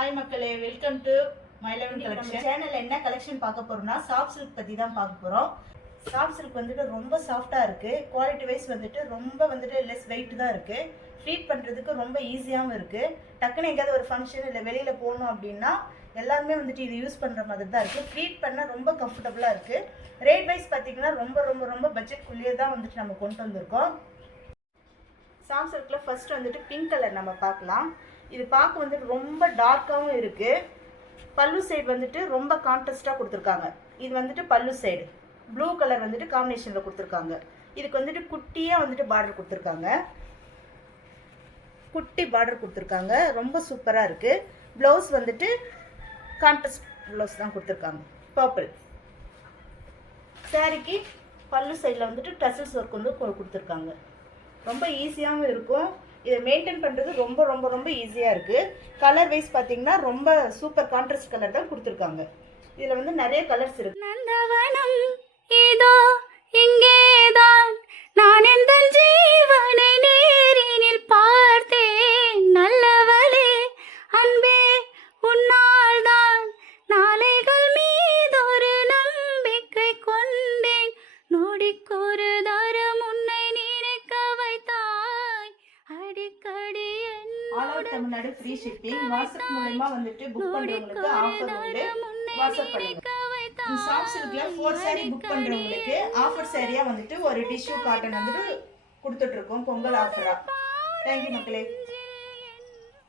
Hi மக்களே, welcome to my eleven collection. சேனல்ல என்ன கலெக்ஷன் பார்க்க போறோம்னா சாஃப்ட் சில்க் பத்தி தான் பார்க்க போறோம். சாஃப்ட் சில்க் வந்துட்டு ரொம்ப சாஃப்டா இருக்கு. குவாலிட்டி வைஸ் வந்துட்டு ரொம்ப வந்துட்டு லெஸ் வெயிட் தான் இருக்கு. ஃப்ளீட் பண்றதுக்கு ரொம்ப ஈஸியாகவும் இருக்கு. டக்குன்னு எங்கேயாவது ஒரு ஃபங்க்ஷன் இல்லை வெளியில போகணும் அப்படின்னா எல்லாருமே வந்துட்டு இது யூஸ் பண்ற மாதிரி தான் இருக்கு. ஃப்ளீட் பண்ண ரொம்ப கம்ஃபர்டபுளா இருக்கு. ரேட் வைஸ் பார்த்தீங்கன்னா ரொம்ப ரொம்ப ரொம்ப பட்ஜெட்குள்ளேயே தான் வந்துட்டு நம்ம கொண்டு வந்திருக்கோம். சாஃப்ட் சில்க்ல ஃபர்ஸ்ட் வந்துட்டு பிங்க் கலர் நம்ம பார்க்கலாம். இது பார்க்க வந்துட்டு ரொம்ப டார்க்காகவும் இருக்குது. பல்லு சைடு வந்துட்டு ரொம்ப கான்ட்ராஸ்டாக கொடுத்துருக்காங்க. இது வந்துட்டு பல்லு சைடு ப்ளூ கலர் வந்துட்டு காம்பினேஷனில் கொடுத்துருக்காங்க. இதுக்கு வந்துட்டு குட்டியாக வந்துட்டு பார்டர் கொடுத்துருக்காங்க. குட்டி பார்டர் கொடுத்துருக்காங்க. ரொம்ப சூப்பராக இருக்குது. ப்ளவுஸ் வந்துட்டு கான்ட்ராஸ்ட் ப்ளவுஸ் தான் கொடுத்துருக்காங்க. பர்பிள் சாரிக்கு பல்லு சைடில் வந்துட்டு டசல்ஸ் ஒர்க் வந்து கொடுத்துருக்காங்க. ரொம்ப ஈஸியாகவும் இருக்கும். இதை மெயின்டைன் பண்ணுறது ரொம்ப ரொம்ப ரொம்ப ஈஸியாக இருக்குது. கலர் வைஸ் பார்த்தீங்கன்னா ரொம்ப சூப்பர் கான்ட்ராஸ்ட் கலர் தான் கொடுத்துருக்காங்க. இதில் வந்து நிறைய கலர்ஸ் இருக்கு. நந்தவனம் ஏதோ இங்கேதான் நான் எந்த ஜீவனை நேரினில் பார்த்தேன். நல்லவளே அன்பே உன்னால் தான் நாளைகள் மீதொரு நம்பிக்கை கொண்டேன். நொடிக்கொரு தரம் உன்னை நினைக்க வைத்தாய் அடிக்கடி. All over Tamil Nadu free shipping. WhatsApp மூலமா வந்துட்டு புக் பண்றவங்களுக்கு ஆஃபர் உண்டு. வாட்ஸ்அப் பண்ணுங்க. சாஃப்ட் சில்க்ல 4 saree புக் பண்றவங்களுக்கு ஆஃபர் சாரியா வந்துட்டு ஒரு டிஷ்யூ காட்டன் வந்துட்டு கொடுத்துட்டு இருக்கோம் பொங்கல் ஆஃபரா. தேங்க்யூ மக்களே.